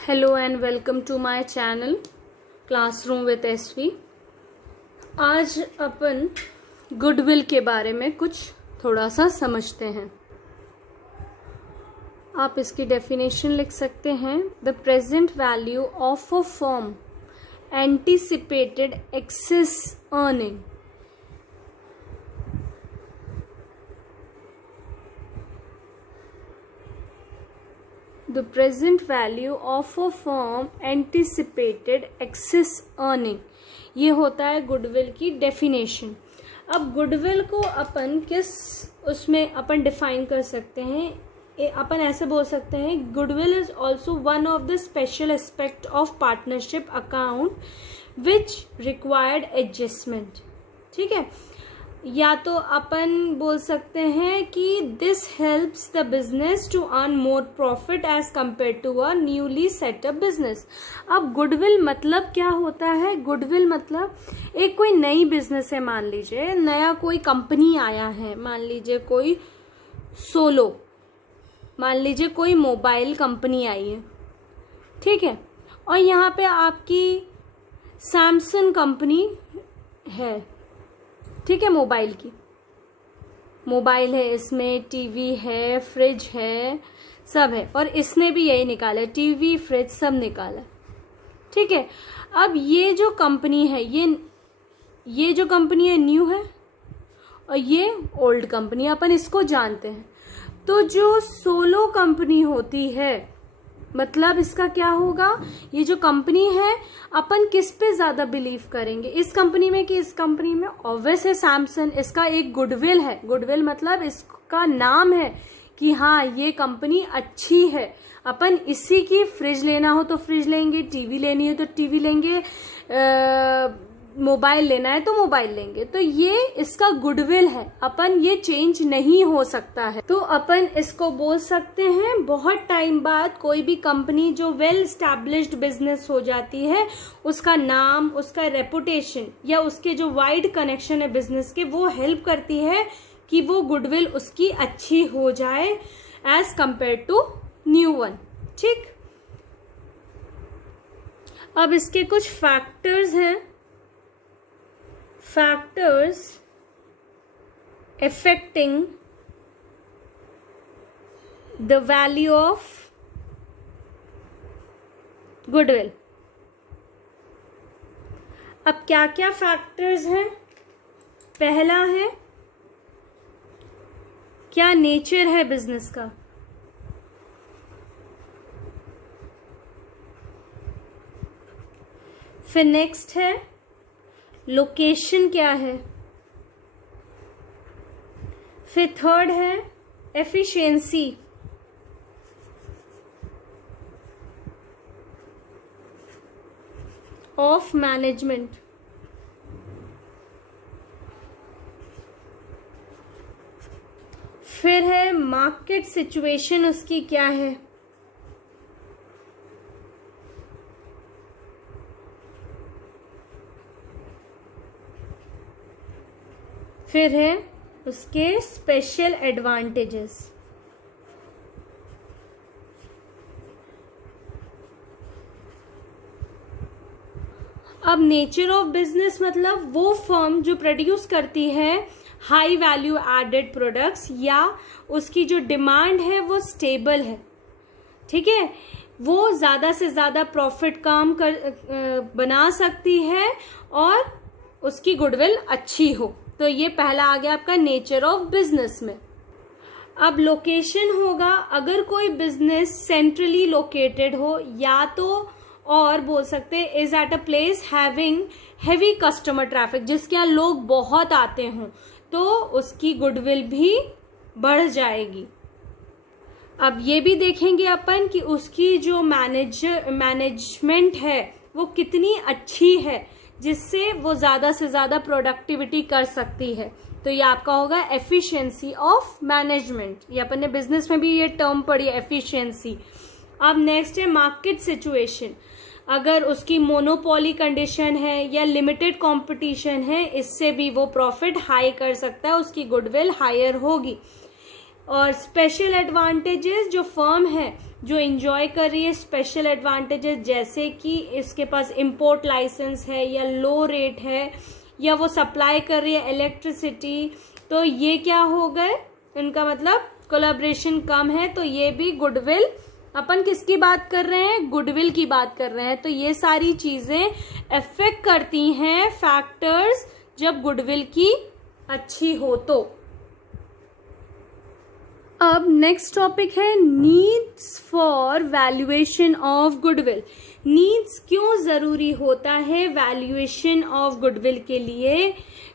Hello and welcome to my channel classroom with SV. आज अपन goodwill के बारे में कुछ थोड़ा सा समझते हैं। आप इसकी डेफिनेशन लिख सकते हैं, the present value of a firm anticipated excess earning. The present value of a firm anticipated excess earning, ये होता है गुडविल की डेफिनेशन। अब गुडविल को अपन किस उसमें अपन डिफाइन कर सकते हैं, अपन ऐसे बोल सकते हैं, goodwill is also one of the special aspect of partnership account which required adjustment. ठीक है, या तो अपन बोल सकते हैं कि this helps the business to earn more profit as compare to a newly set up business. अब गुडविल मतलब क्या होता है? गुडविल मतलब एक कोई नई बिजनेस है, मान लीजिए नया कोई कंपनी आया है, मान लीजिए कोई सोलो, मान लीजिए कोई मोबाइल कंपनी आई है, ठीक है, और यहाँ पे आपकी सैमसंग कंपनी है, ठीक है, मोबाइल की मोबाइल है, इसमें टीवी है, फ्रिज है, सब है, और इसने भी यही निकाला, टीवी फ्रिज सब निकाला। ठीक है, अब ये जो कंपनी है, ये जो कंपनी है न्यू है और ये ओल्ड कंपनी, अपन इसको जानते हैं। तो जो सोलो कंपनी होती है, मतलब इसका क्या होगा, ये जो कंपनी है अपन किस पे ज्यादा बिलीव करेंगे, इस कंपनी में कि इस कंपनी में? ऑब्वियस है सैमसंग, इसका एक गुडविल है। गुडविल मतलब इसका नाम है कि हाँ ये कंपनी अच्छी है, अपन इसी की फ्रिज लेना हो तो फ्रिज लेंगे, टीवी लेनी है तो टीवी लेंगे, मोबाइल लेना है तो मोबाइल लेंगे। तो ये इसका गुडविल है, अपन ये चेंज नहीं हो सकता है। तो अपन इसको बोल सकते हैं, बहुत टाइम बाद कोई भी कंपनी जो वेल स्टैब्लिश्ड बिजनेस हो जाती है, उसका नाम, उसका रेपुटेशन या उसके जो वाइड कनेक्शन है बिजनेस के, वो हेल्प करती है कि वो गुडविल उसकी अच्छी हो जाए as compare to new one. ठीक, अब इसके कुछ फैक्टर्स हैं, factors affecting the value of goodwill। अब क्या क्या फैक्टर्स हैं? पहला है, क्या नेचर है बिजनेस का। फिर नेक्स्ट है लोकेशन क्या है। फिर थर्ड है एफिशिएंसी। Of management. फिर है मार्केट सिचुएशन उसकी क्या है। फिर है उसके स्पेशल एडवांटेजेस। अब नेचर ऑफ बिजनेस मतलब वो फर्म जो प्रोड्यूस करती है हाई वैल्यू एडेड प्रोडक्ट्स, या उसकी जो डिमांड है वो स्टेबल है, ठीक है, वो ज्यादा से ज्यादा प्रॉफिट बना सकती है और उसकी गुडविल अच्छी हो। तो ये पहला आ गया आपका नेचर ऑफ बिजनेस में। अब लोकेशन होगा, अगर कोई बिजनेस सेंट्रली लोकेटेड हो, या तो और बोल सकते हैं is at a place having heavy customer traffic, जिसके यहाँ लोग बहुत आते हों, तो उसकी गुडविल भी बढ़ जाएगी। अब ये भी देखेंगे अपन कि उसकी जो मैनेजमेंट है वो कितनी अच्छी है, जिससे वो ज्यादा से ज्यादा प्रोडक्टिविटी कर सकती है। तो ये आपका होगा एफिशिएंसी ऑफ मैनेजमेंट। ये अपन ने बिजनेस में भी ये टर्म पढ़ी है, एफिशिएंसी। अब नेक्स्ट है मार्केट सिचुएशन। अगर उसकी मोनोपोली कंडीशन है या लिमिटेड कंपटीशन है, इससे भी वो प्रॉफिट हाई कर सकता है, उसकी गुडविल हायर होगी। और स्पेशल एडवांटेजेस, जो फर्म है जो एंजॉय कर रही है स्पेशल एडवांटेजेस, जैसे कि इसके पास इंपोर्ट लाइसेंस है या लो रेट है या वो सप्लाई कर रही है इलेक्ट्रिसिटी, तो ये क्या हो गए, इनका मतलब कोलैबोरेशन कम है, तो ये भी गुडविल, अपन किसकी बात कर रहे हैं, गुडविल की बात कर रहे हैं। तो ये सारी चीजें अफेक्ट करती हैं फैक्टर्स जब गुडविल की अच्छी हो तो। अब नेक्स्ट टॉपिक है needs for valuation of goodwill. Needs क्यों जरूरी होता है वैल्यूएशन ऑफ गुडविल के लिए,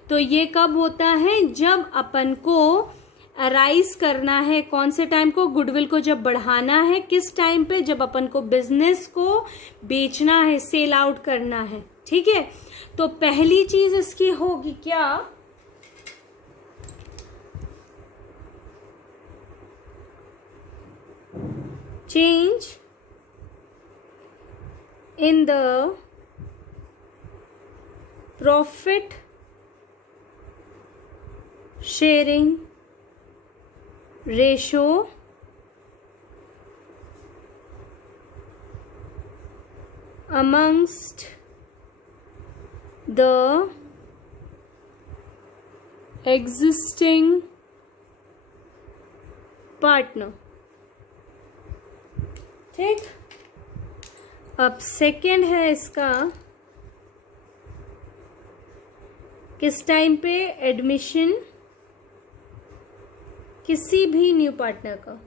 तो ये कब होता है, जब अपन को अराइज करना है, कौन से टाइम को, गुडविल को जब बढ़ाना है, किस टाइम पे, जब अपन को बिजनेस को बेचना है, सेल आउट करना है। ठीक है, तो पहली चीज इसकी होगी क्या, change in the profit sharing ratio amongst the existing partner। ठीक, अब सेकेंड है इसका, किस टाइम पे, एडमिशन किसी भी न्यू पार्टनर का।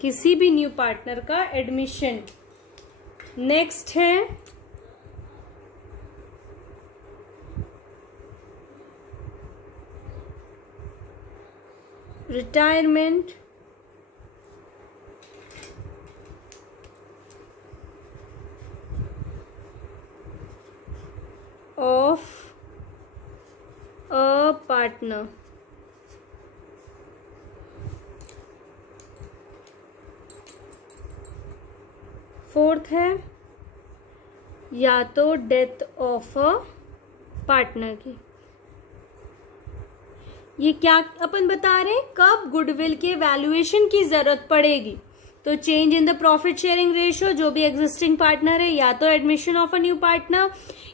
किसी भी न्यू पार्टनर का एडमिशन। नेक्स्ट है retirement of a partner. Fourth है या तो डेथ ऑफ अ पार्टनर की। ये क्या अपन बता रहे हैं, कब गुडविल के वैल्यूएशन की जरूरत पड़ेगी, तो change in the profit sharing ratio, जो भी एग्जिस्टिंग पार्टनर है, या तो admission of a new partner,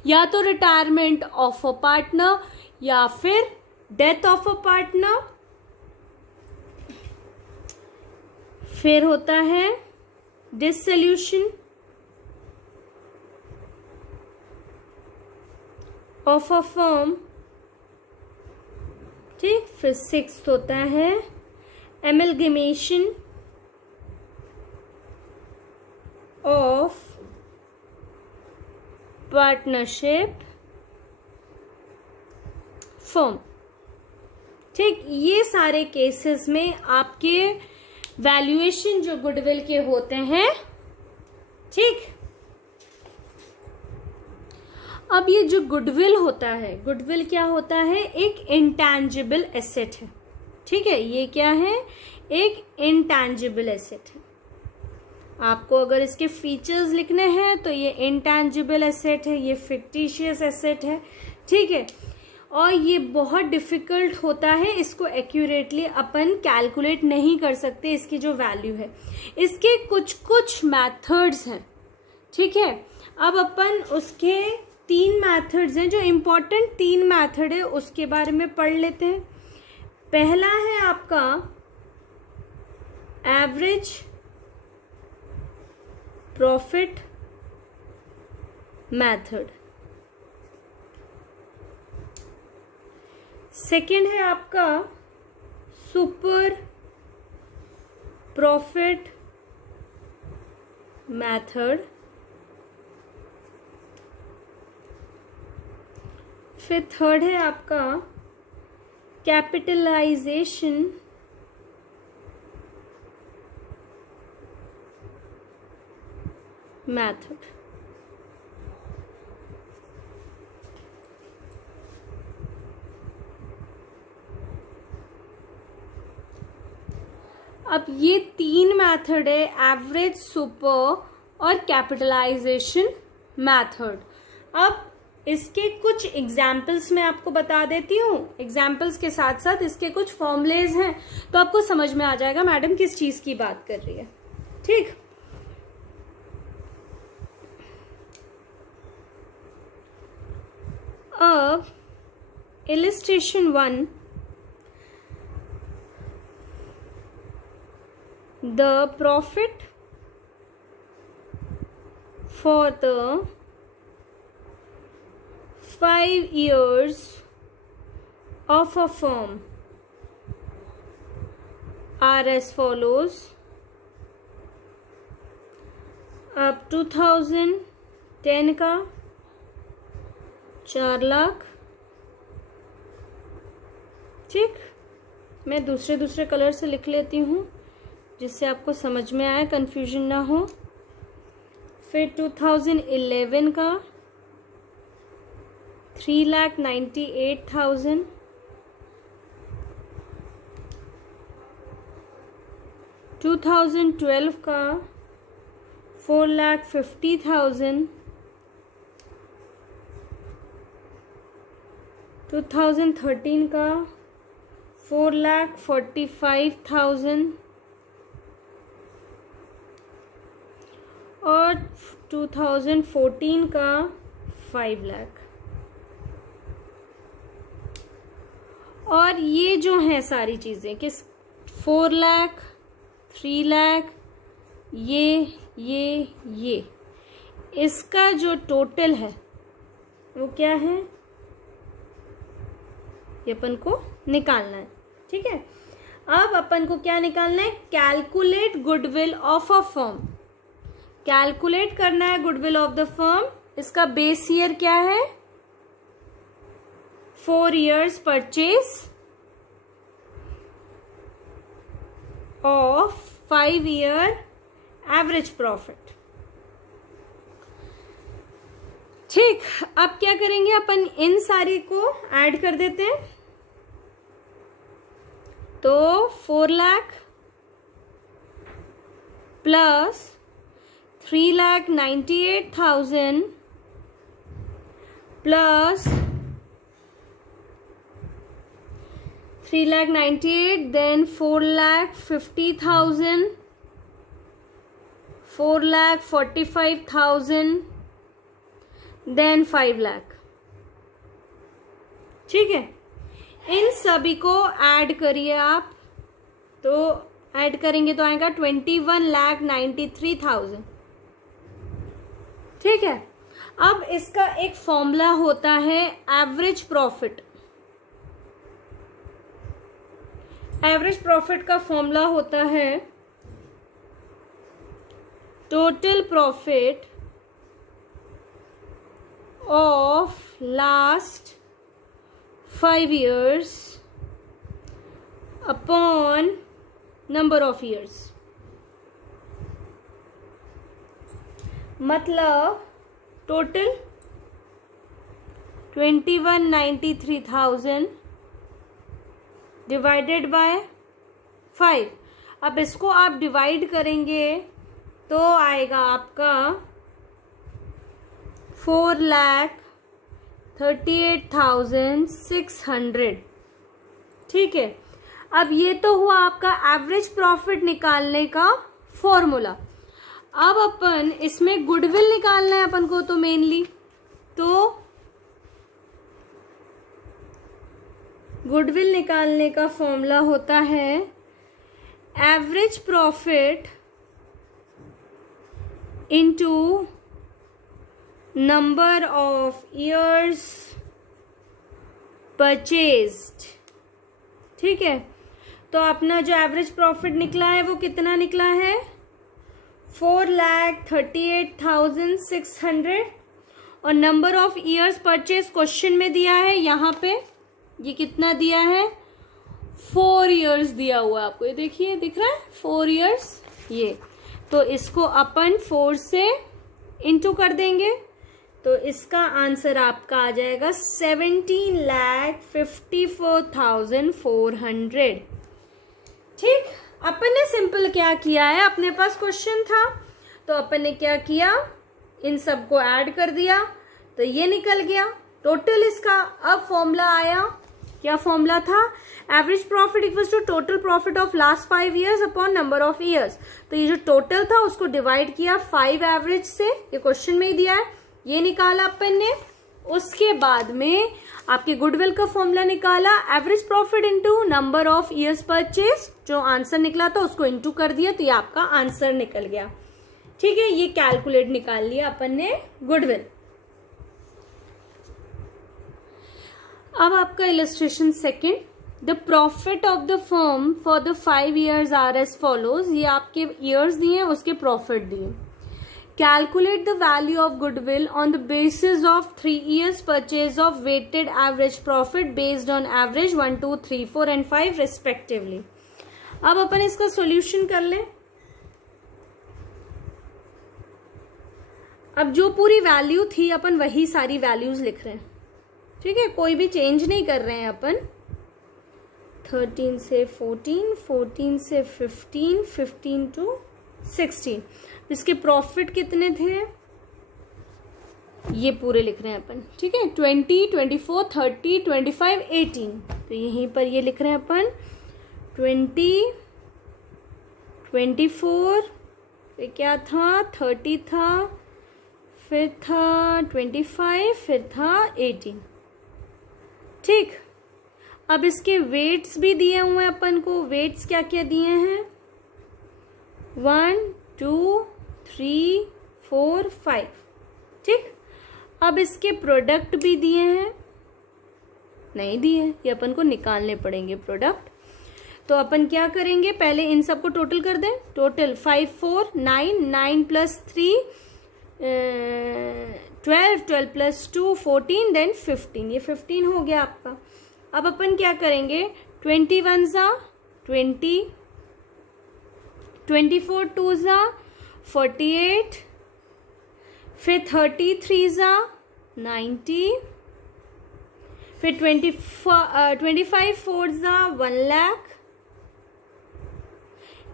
या तो रिटायरमेंट ऑफ अ पार्टनर, या फिर डेथ ऑफ अ पार्टनर। फिर होता है डिसोल्यूशन ऑफ अ फर्म। ठीक, फिर सिक्स्थ होता है एमलगेमेशन ऑफ पार्टनरशिप फर्म। ठीक, ये सारे केसेस में आपके वैल्यूएशन जो गुडविल के होते हैं। ठीक, अब ये जो गुडविल होता है, गुडविल क्या होता है, एक इंटैंजिबल एसेट है। ठीक है, ये क्या है, एक इंटैंजिबल एसेट है। आपको अगर इसके फीचर्स लिखने हैं तो ये इंटैंजिबल एसेट है, ये फिक्टिशियस एसेट है। ठीक है, और ये बहुत डिफिकल्ट होता है, इसको एक्यूरेटली अपन कैलकुलेट नहीं कर सकते इसकी जो वैल्यू है। इसके कुछ कुछ मैथड्स हैं। ठीक है, अब अपन उसके 3 मैथड्स हैं, जो इम्पोर्टेंट 3 मैथड है उसके बारे में पढ़ लेते हैं। पहला है आपका एवरेज प्रॉफिट मेथड। सेकेंड है आपका सुपर प्रॉफिट मेथड। फिर थर्ड है आपका कैपिटलाइजेशन मेथड। अब ये तीन मेथड है, एवरेज, सुपर और कैपिटलाइजेशन मेथड। अब इसके कुछ एग्जाम्पल्स मैं आपको बता देती हूँ, एग्जाम्पल्स के साथ साथ इसके कुछ फॉर्मूलेज हैं, तो आपको समझ में आ जाएगा मैडम किस चीज की बात कर रही है। ठीक, अब illustration 1, the profit for the 5 years of a firm are as follows. अब 2010 का 4 लाख। ठीक, मैं दूसरे कलर से लिख लेती हूँ जिससे आपको समझ में आए, कंफ्यूजन ना हो। फिर 2011 का 3,98,000, 2012 का 4,50,000, 2013 का 4,45,000 और 2014 का 5 लाख। और ये जो है सारी चीजें किस 4 लाख, 3 लाख, ये इसका जो टोटल है वो क्या है, ये अपन को निकालना है। ठीक है, अब अपन को क्या निकालना है, calculate goodwill of a firm. Calculate करना है गुडविल ऑफ द फर्म। इसका बेस ईयर क्या है, 4 years purchase of 5 year average profit. ठीक, अब क्या करेंगे अपन, इन सारे को ऐड कर देते हैं। तो 4 lakh plus 3,98,000 plus 3,98,000, then 4,50,000, 4,45,000, then 5 lakh. ठीक है, इन सभी को ऐड करिए आप, तो ऐड करेंगे तो आएगा 21,93,000। ठीक है, अब इसका एक फॉर्मूला होता है एवरेज प्रॉफिट। एवरेज प्रॉफिट का फॉर्मूला होता है total profit of last 5 years upon number of years. मतलब टोटल 21,93,000 डिवाइडेड बाय 5। अब इसको आप डिवाइड करेंगे तो आएगा आपका 4,38,600। ठीक है, अब ये तो हुआ आपका एवरेज प्रॉफिट निकालने का फॉर्मूला। अब अपन इसमें गुडविल निकालना है अपन को, तो मेनली तो गुडविल निकालने का फॉर्मूला होता है average profit into number of years purchased. ठीक है, तो अपना जो एवरेज प्रॉफिट निकला है वो कितना निकला है, 4,38,600 और number of years purchase question में दिया है, यहाँ पे ये कितना दिया है, 4 years दिया हुआ है आपको, ये देखिए दिख रहा है 4 years। ये तो इसको अपन 4 से इंटू कर देंगे तो इसका आंसर आपका आ जाएगा 17,54,400। ठीक, अपन ने सिंपल क्या किया है, अपने पास क्वेश्चन था तो अपन ने क्या किया, इन सबको ऐड कर दिया तो ये निकल गया टोटल इसका। अब फॉर्मूला आया, क्या फॉर्मूला था, average profit equals to total profit of last 5 years upon number of years. तो ये जो टोटल था उसको डिवाइड किया 5 एवरेज से, ये क्वेश्चन में ही दिया है, ये निकाला अपन ने। उसके बाद में आपके गुडविल का फॉर्मूला निकाला, average profit into number of years purchase, जो आंसर निकला था उसको इनटू कर दिया तो ये आपका आंसर निकल गया। ठीक है, ये कैलकुलेट निकाल लिया अपन ने गुडविल। अब आपका illustration second, the profit of the firm for the 5 years are as follows. ये आपके ईयर्स दिए, उसके प्रॉफिट दिए। Calculate the value of goodwill on the basis of 3 years purchase of weighted average profit based on average 1, 2, 3, 4 and 5 respectively. अब अपन इसका solution कर लें। अब जो पूरी वैल्यू थी अपन वही सारी वैल्यूज लिख रहे हैं, ठीक है, कोई भी चेंज नहीं कर रहे हैं अपन। 13 से 14, 14 से 15, 15 to 16। इसके प्रॉफिट कितने थे ये पूरे लिख रहे हैं अपन, ठीक है, 20, 24, 30, 25, 18। तो यहीं पर ये लिख रहे हैं अपन 20, 24, फिर क्या था 30 था, फिर था 25, फिर था 18। ठीक, अब इसके वेट्स भी दिए हुए हैं अपन को। वेट्स क्या क्या दिए हैं, 1, 2, 3, 4, 5। ठीक, अब इसके प्रोडक्ट भी दिए हैं, नहीं दिए, ये अपन को निकालने पड़ेंगे प्रोडक्ट। तो अपन क्या करेंगे, पहले इन सबको टोटल कर दें। Total 5, 4, 9, 9 + 3 12, 12 + 2 14, then 15। ये 15 हो गया आपका। अब अपन क्या करेंगे, 21 ज़ा 20, 24 2 ज़ा 48, फिर 33 ज़ा 90, फिर 25 4 ज़ा 1 लाख,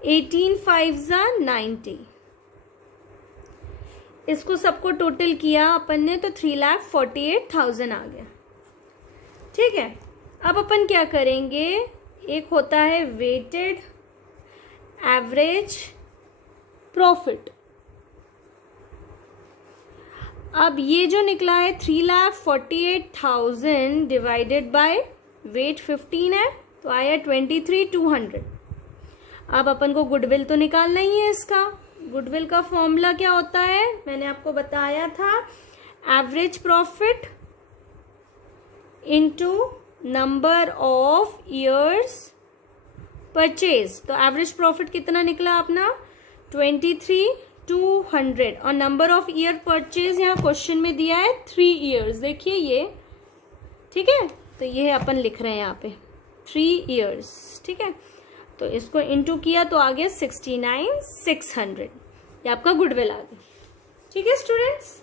18 5 ज़ा 90। इसको सबको टोटल किया अपन ने तो 3,48,000 आ गया। ठीक है, अब अपन क्या करेंगे, एक होता है वेटेड एवरेज प्रॉफिट। अब ये जो निकला है 3,48,000 डिवाइडेड बाय वेट 15 है तो आया 23,200। अब अपन को गुडविल तो निकालना ही है इसका। गुडविल का फॉर्मूला क्या होता है, मैंने आपको बताया था, average profit into number of years purchase. तो एवरेज प्रॉफिट कितना निकला अपना 23,200 और नंबर ऑफ ईयर परचेज यहाँ क्वेश्चन में दिया है 3 years। देखिए ये, ठीक है, तो ये अपन लिख रहे हैं यहाँ पे 3 years। ठीक है, तो इसको इनटू किया तो आ गया 69,600। ये आपका गुडविल आ गया। ठीक है स्टूडेंट्स,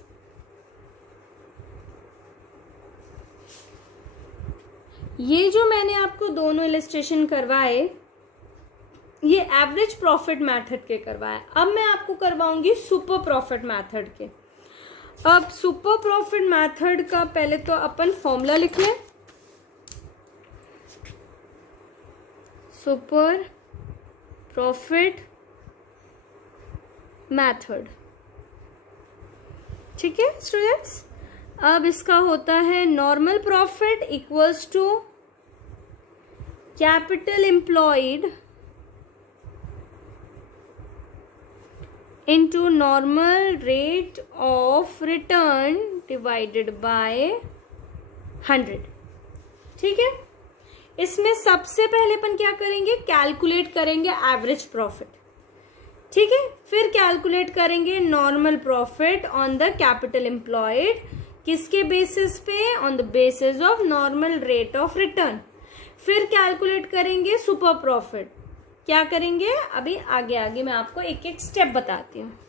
ये जो मैंने आपको दोनों इलस्ट्रेशन करवाए ये एवरेज प्रॉफिट मेथड के करवाए। अब मैं आपको करवाऊंगी सुपर प्रॉफिट मेथड के। अब सुपर प्रॉफिट मेथड का पहले तो अपन फॉर्मूला लिख लें। सुपर प्रॉफिट मेथड, ठीक है स्टूडेंट्स। अब इसका होता है normal profit equals to capital employed into normal rate of return divided by 100। ठीक है, इसमें सबसे पहले अपन क्या करेंगे, कैलकुलेट करेंगे एवरेज प्रॉफिट। ठीक है, फिर कैलकुलेट करेंगे normal profit on the capital employed, किसके बेसिस पे, on the basis of normal rate of return. फिर कैलकुलेट करेंगे सुपर प्रॉफिट। क्या करेंगे, अभी आगे आगे मैं आपको एक एक स्टेप बताती हूँ।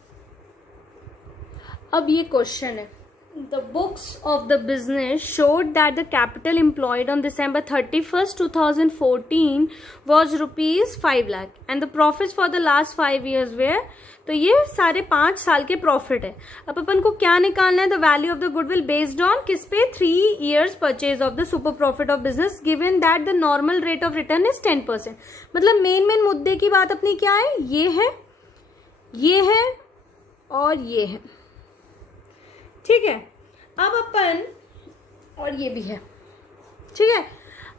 अब ये क्वेश्चन है, The books of the business showed that the capital employed on December 31st, 2014 was rupees 5 lakh and the profits for the last 5 years were, तो ये सारे 5 साल के प्रॉफिट है. अब अपन को क्या निकालना है? The value of the goodwill based on किस पे? 3 years purchase of the super profit of business given that the normal rate of return is 10%. मतलब मेन मुद्दे की बात अपनी क्या है? ये है और ये है. ठीक है. अब अपन, और ये भी है. ठीक है.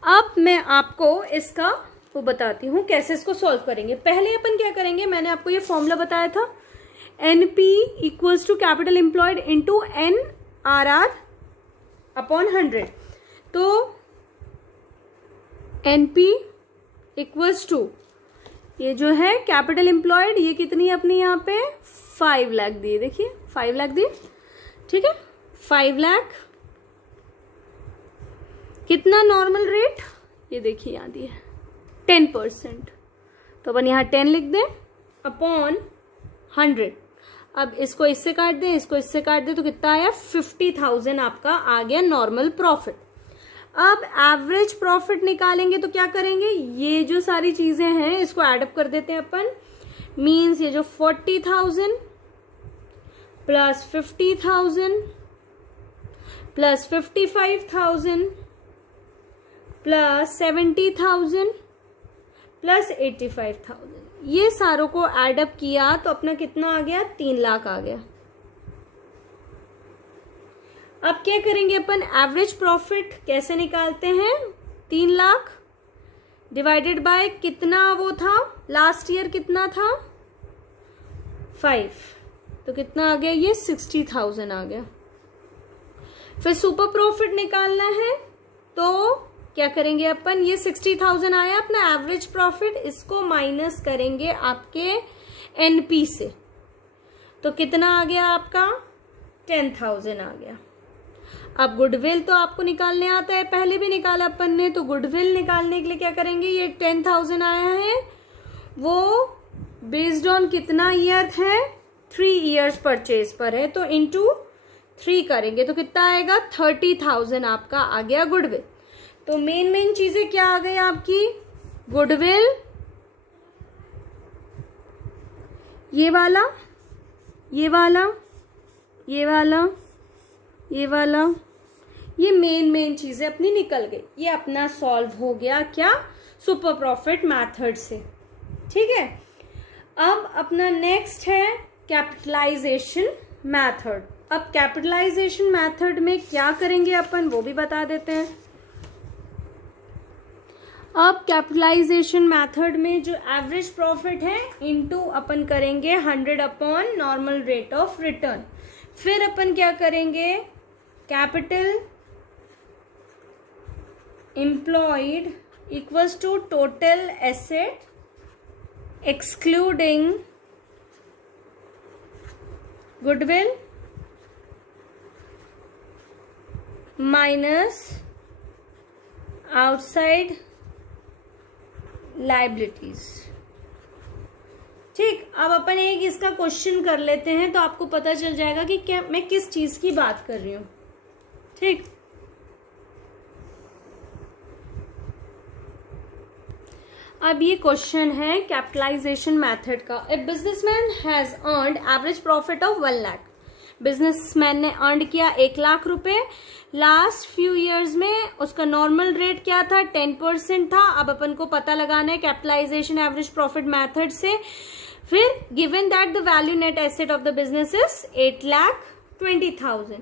अब मैं आपको इसका वो बताती हूँ कैसे इसको सॉल्व करेंगे. पहले अपन क्या करेंगे? मैंने आपको ये फॉर्मूला बताया था, NP equals to capital employed into NRR upon 100. तो NP इक्वल्स टू, ये जो है कैपिटल एम्प्लॉयड, ये कितनी है अपनी यहाँ पे? 5 लाख दिए. देखिए 5 लाख दिए. ठीक है. 5 लाख. कितना नॉर्मल रेट? ये देखिए यहाँ दिए 10%. तो अपन यहाँ 10 लिख दें अपॉन 100. अब इसको इससे काट दें, इसको इससे काट दें, तो कितना आया? 50,000 आपका आ गया नॉर्मल प्रॉफिट. अब एवरेज प्रॉफिट निकालेंगे तो क्या करेंगे? ये जो सारी चीजें हैं इसको एडअप कर देते हैं अपन. मीन्स ये जो 40,000 प्लस 50,000 प्लस 55,000 प्लस 70,000 प्लस 85,000, ये सारों को एडअप किया तो अपना कितना आ गया? 3 लाख आ गया. अब क्या करेंगे अपन? एवरेज प्रॉफिट कैसे निकालते हैं? 3 लाख डिवाइडेड बाय कितना वो था लास्ट ईयर? कितना था? 5. तो कितना आ गया? ये 60,000 आ गया. फिर सुपर प्रॉफिट निकालना है तो क्या करेंगे अपन? ये 60,000 आया अपना एवरेज प्रॉफिट, इसको माइनस करेंगे आपके NP से, तो कितना आ गया आपका? 10,000 आ गया. अब गुडविल तो आपको निकालने आता है, पहले भी निकाला अपन ने. तो गुडविल निकालने के लिए क्या करेंगे? ये 10,000 आया है, वो बेस्ड ऑन कितना ईयर है? 3 years परचेज पर है, तो इंटू 3 करेंगे तो कितना आएगा? 30,000 आपका आ गया गुडविल. तो मेन चीजें क्या आ गई आपकी? गुडविल, ये वाला, ये वाला, ये वाला, ये वाला, ये मेन चीजें अपनी निकल गई. ये अपना सॉल्व हो गया क्या? सुपर प्रॉफिट मेथड से. ठीक है. अब अपना नेक्स्ट है कैपिटलाइजेशन मेथड. अब कैपिटलाइजेशन मेथड में क्या करेंगे अपन वो भी बता देते हैं. अब कैपिटलाइजेशन मेथड में जो एवरेज प्रॉफिट है इनटू अपन करेंगे 100 अपॉन नॉर्मल रेट ऑफ रिटर्न. फिर अपन क्या करेंगे? Capital employed equals to total asset excluding goodwill minus outside liabilities. ठीक. अब अपन एक इसका क्वेश्चन कर लेते हैं तो आपको पता चल जाएगा कि क्या मैं किस चीज की बात कर रही हूं. ठीक. अब ये क्वेश्चन है कैपिटलाइजेशन मेथड का. A businessman has earned average profit of 1 lakh. Businessman ने अर्न किया 1 लाख रुपए. लास्ट फ्यू इयर्स में उसका नॉर्मल रेट क्या था? 10% था. अब अपन को पता लगाना है कैपिटलाइजेशन एवरेज प्रॉफिट मेथड से. फिर given that the value net asset of the business is 8,20,000.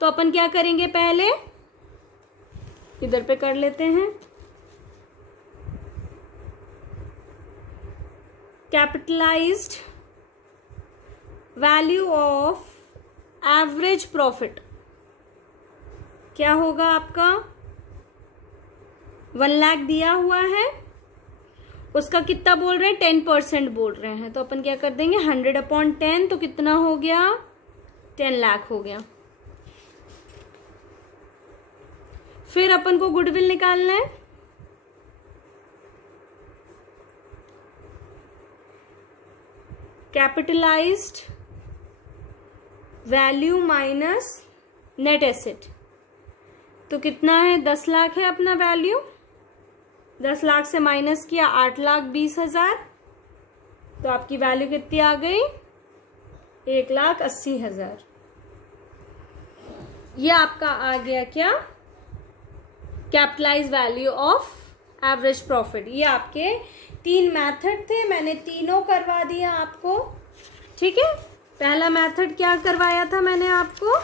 तो अपन क्या करेंगे? पहले इधर पे कर लेते हैं. Capitalised value of average profit क्या होगा आपका? 1 लाख दिया हुआ है, उसका कितना बोल रहे हैं? 10% बोल रहे हैं. तो अपन क्या कर देंगे? 100 अपॉन 10, तो कितना हो गया? 10 लाख हो गया. फिर अपन को गुडविल निकालना है. Capitalised value minus net asset. तो कितना है, 10 लाख है अपना वैल्यू, 10 लाख से माइनस किया 8,20,000, तो आपकी वैल्यू कितनी आ गई, 1,80,000। ये आपका आ गया क्या, capitalize value of average profit. ये आपके 3 मेथड थे, मैंने तीनों करवा दिया आपको, ठीक है। पहला मेथड क्या करवाया था मैंने आपको,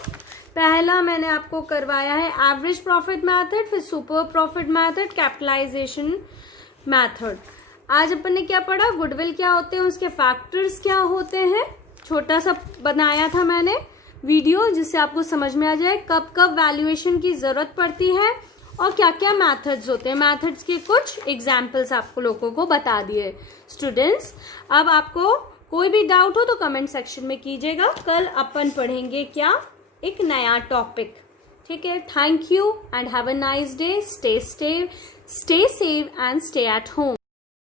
पहला मैंने आपको करवाया है एवरेज प्रॉफिट मेथड, फिर super profit method, capitalization method. आज अपन ने क्या पढ़ा, गुडविल क्या होते हैं, उसके फैक्टर्स क्या होते हैं, छोटा सा बनाया था मैंने वीडियो जिससे आपको समझ में आ जाए कब कब वैल्यूएशन की जरूरत पड़ती है और क्या क्या मेथड्स होते हैं। मेथड्स के कुछ एग्जाम्पल्स आपको लोगों को बता दिए स्टूडेंट्स। अब आपको कोई भी डाउट हो तो कमेंट सेक्शन में कीजिएगा। कल अपन पढ़ेंगे क्या, एक नया टॉपिक, ठीक है। Thank you and have a nice day, stay safe and stay at home.